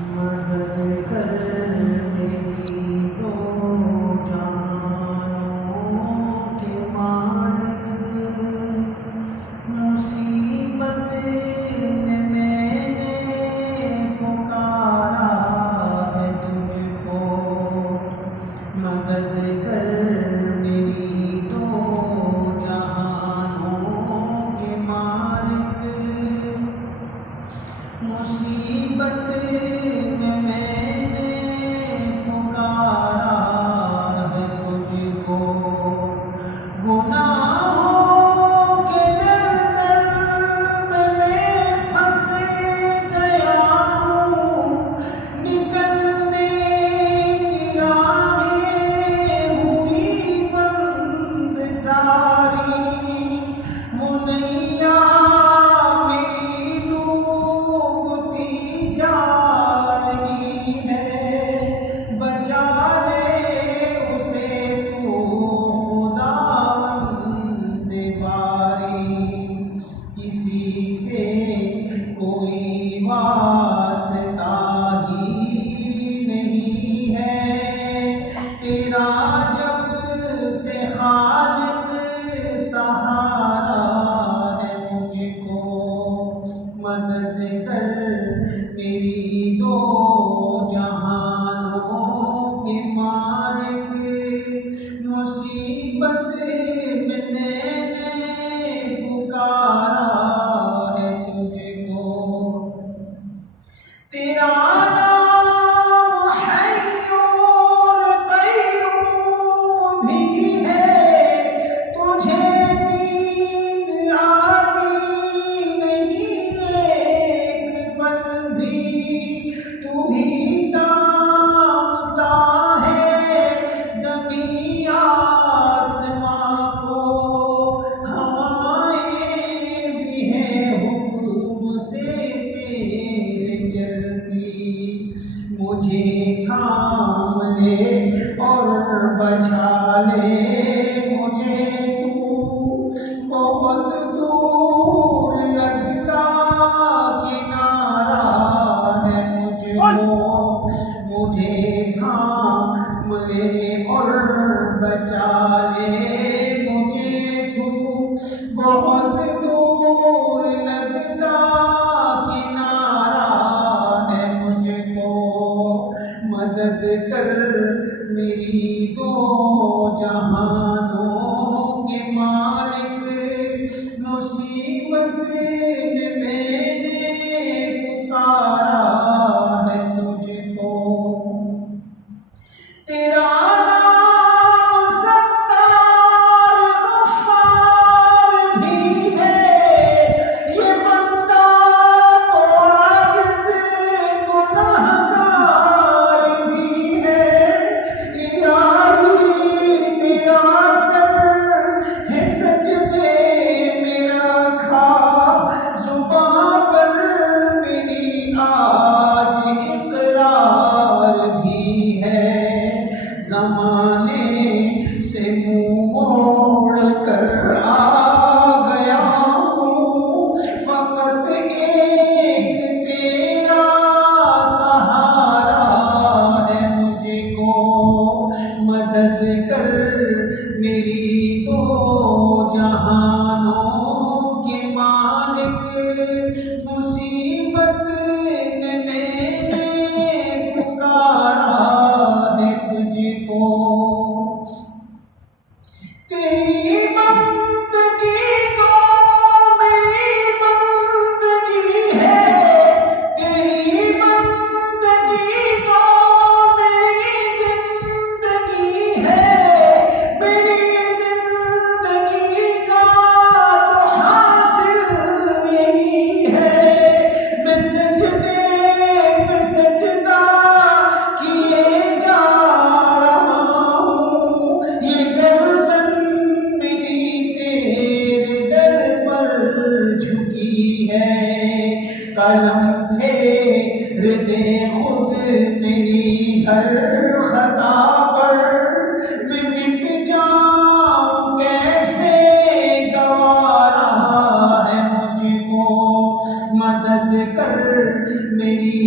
مدد کر میری دو جہانوں کے مالک، مصیبت میں نے پکارا ہے تجھ کو، مدد کر میری دو جہانوں کے مالک، مصیبت میں نے پکارا ہے تجھ کو، گناہوں کے دلدل میں پھنس گیا ہوں، نکلنے کی راہیں ہوئی بند ساری، منیا کسی سے کوئی واسطہ ہی نہیں ہے، تیرا جب سے خالق سہارا ہے مجھ کو، مدد کر میری دو جہانوں کے مالک، مصیبت میں نے پکارا ہے تجھ کو، تیرا نام حی اور قیوم بھی ہے، تجھے نیند آتی نہیں ایک پل بھی، تو ہی تامتا ہے زمین آسماں کو، ہوائیں بھی ہیں حکم سے تیرے چلتی، مجھے تھام لے اور بچا لے مجھے، تو بہت دور لگتا کنارہ ہے مجھ کو، مجھے تھام لے اور بچا لے مجھے، تو بہت دور لگتا کنارہ ہے مجھ کو، مدد کر میری دو جہانوں کے مالک، مصیبت میں نے پکارا ہے تجھ کو، تیرا نام ستار غفار بھی ہے، یہ بندہ تو عاجز گنہگار بھی ہے، الہی میرا سر ہے سجدے میں رکھا، زباں پر میری آج اقرار بھی ہے، زمانے سے منہ موڑ کر آ گیا ہوں، فقط ایک تیرا سہارا ہے مجھ کو، مدد کر میری دو جہانوں کے مالک، مصیبت میں نے پکارا ہے تجھ کو، تیری بندگی تو میری بندگی ہے، تیری بندگی تو میری زندگی ہے، میری زندگی کا تو حاصل یہی ہے، میں سجدے پہ سجدہ کیے جا رہا ہوں، یہ گردن میری تیرے در پر جھکی ہے، قلم پھیر دے خود میری ہر خطا پر، میں مٹ جاؤں کیسے گوارا ہے مجھ کو، مدد کر میری